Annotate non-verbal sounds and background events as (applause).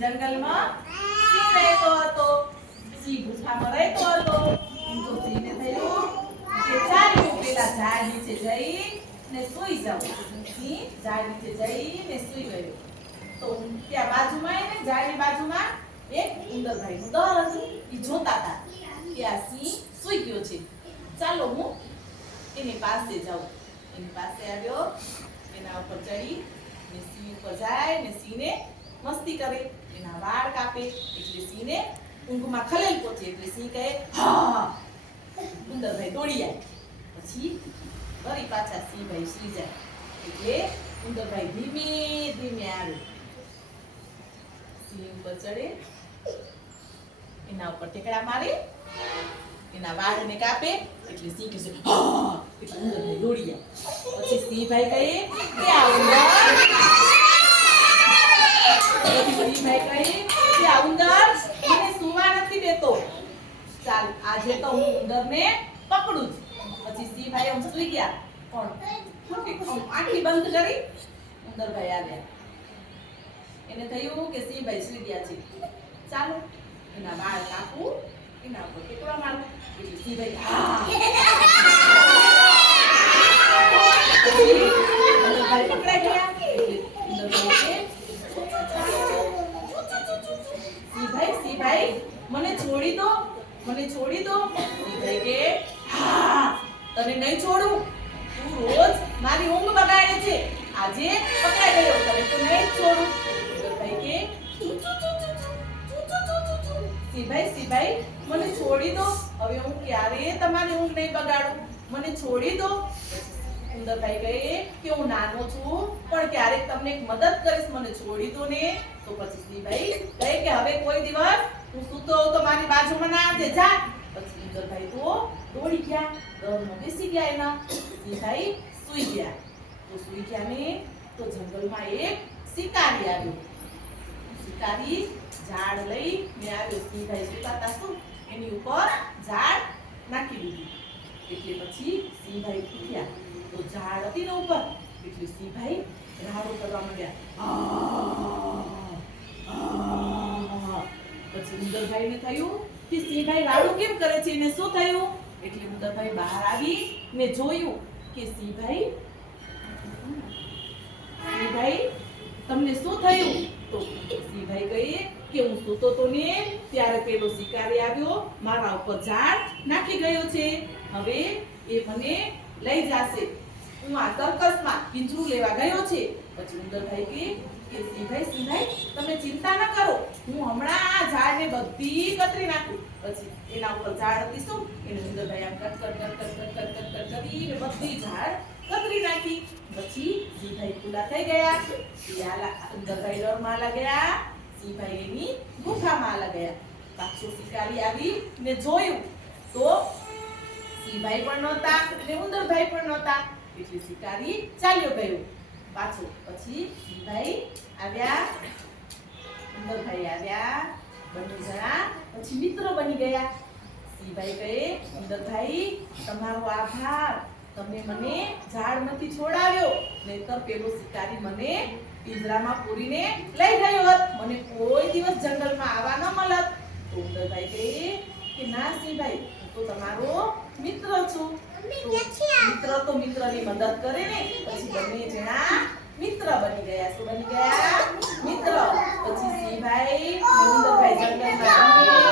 જંગલમાં સિંહ રહેતો હતો. સિંહ ગુફામાં રહેતો હતો. તો સિંહને થયું કે ચાલ્યું પેલા ઝાડ નીચે જઈ ને સૂઈ જાઉં. સિંહ ઝાડ નીચે જઈને સૂઈ ગયો. તો ત્યાં બાજુમાં એને ઝાડની બાજુમાં એક ઉંદરભાઈનું દર હતું એ જોતા હતા કે આ સિંહ સૂઈ ગયો છે. ચાલો હું એની પાસે જાઉં. એની પાસે આવ્યો. એના ઉપર ચડી ને સિંહ ઉપર જાય ને સિંહને મસ્તી કરે, એના વાળ કાપે, એટલે સિંહને ઊંઘમાં ખલેલ પહોંચે, એટલે સિંહ કહે, હા, ઉંદરભાઈ દોડી જાય પછી ફરી પાછા સિંહભાઈ સુઈ જાય, એટલે ઉંદરભાઈ ધીમે ધીમે આવે. સિંહ ઉપર ચડે, એના ઉપર ટેકડા મારે, એના વાળને કાપે, એટલે સિંહ કહેશે, હા, એટલે ઉંદરભાઈ દોડી જાય પછી સિંહભાઈ કહે કે આ પછી સિંહભાઈ કહે કે આ ઉંદર મને સુવા નથી દેતો. ચાલ આજે તો હું ઉંદરને પકડું જ પછી સિંહભાઈ આમ સૂઈ ગયા. પણ આખી બંધ કરી ઉંદરભાઈ આવ્યા. એને થયું કે સિંહભાઈ સૂઈ ગયા છે. ચાલો એના વાળ કાપું એના ઉપર ટેકવા મારું. એટલે હા (laughs) પછી ઉંદરભાઈ પકડાઈ ગયા એટલે ઉંદરભાઈ કે સિંહભાઈ સિંહભાઈ મને છોડી દો મને છોડી દો. કે, હા, તને નહીં છોડું. તું રોજ મારી ઊંઘ બગાડે છે. આજે પકડાઈ ગયો. તને તો નહીં છોડું. ઉંદરભાઈ કે સિભાઈ સિભાઈ મને છોડી દો. હવે હું ક્યારેય તમારી ઊંઘ નહીં બગાડું? મને છોડી દો. ઉંદરભાઈ કહે, કે હું નાનો છું, પણ ક્યારેક તમને એક મદદ કરીશ. મને છોડી દો ને. તો પછી સિંહભાઈ કહે કે, હવે કોઈ દિવસ હું સૂતો હોઉં તો મારી બાજુમાં ના આવજે, જા. પછી ઈગલભાઈ તો દોડી ગયા દરમાં બેસી ગયા એના. સિંહભાઈ સૂઈ ગયા. તો સૂઈ ગયા ને તો જંગલમાં એક શિકારી આવ્યો શિકારી ઝાડ લઈ મેં આવ્યો. સિંહભાઈ સુતાતા શું? એની ઉપર ઝાડ નાખી દીધું. એટલે પછી સિંહભાઈ ઉઠ્યા. તો ઝાડ હતી ને ઉપર. એટલે સિંહભાઈ રાડો કરવા માંડ્યા. પછી ઉંદરભાઈને થયું? કે સિંહભાઈ રાડો કેમ કરે છે એને શું થયું? એટલે ઉંદરભાઈ બહાર આવી ને જોયું કે સિંહભાઈ સિંહભાઈ, તમને શું થયું? તો સિંહભાઈ કહે કે હું સૂતો તો ને ત્યારે પેલો શિકારી આવ્યો, મારા ઉપર ઝાડ નાખી ગયો છે. હવે એ મને લઈ જાશે. હું આ સર્કસમાં પિંજરું લેવા ગયો છે. પછી ઉંદરભાઈ કહે કે સિંભાઈ સીભાઈ તમે ચિંતા ન કરો. હું હમણાં આ ઝાડને બધી કતરી નાખું. પછી એના ઉપર ઝાડ હતી એને સુંદરભાઈ આમ cut cut cut cut cut cut cut કરીને બધી ઝાડ કતરી નાખી. પછી સિંભાઈ ખુલા થઈ ગયા. શિયાલા સુંદરભાઈ ડરમાં લગ્યા સીભાઈ એની ગુફામાં લગ્યા. પાછું શિકારી આવી ને જોયું તો સીભાઈ પણ નહોતા ને ઉંદરભાઈ પણ નહોતા. એટલે શિકારી ચાલ્યો ગયો. પાછો. પછી ભાઈ આવ્યા ઉંદરભાઈ આવ્યા બંને જણા પછી મિત્રો બની ગયા. સિંહભાઈ કહે ઉંદરભાઈ તમારો આભાર. તમે મને ઝાડ નથી છોડાવ્યો. નહીતર પેલો શિકારી મને પિંજરામાં પૂરીને લઈ ગયો હોત. મને કોઈ દિવસ જંગલમાં આવવા ન મળત. તો ઉંદરભાઈ કહે કે, ના સિંહભાઈ તો તમારો મિત્ર છું. તો મિત્ર તો મિત્રની મદદ કરે ને પછી બંને જણા મિત્ર બની ગયા. શું બની ગયા? મિત્ર. પછી સિંહભાઈ ને જંગલમાં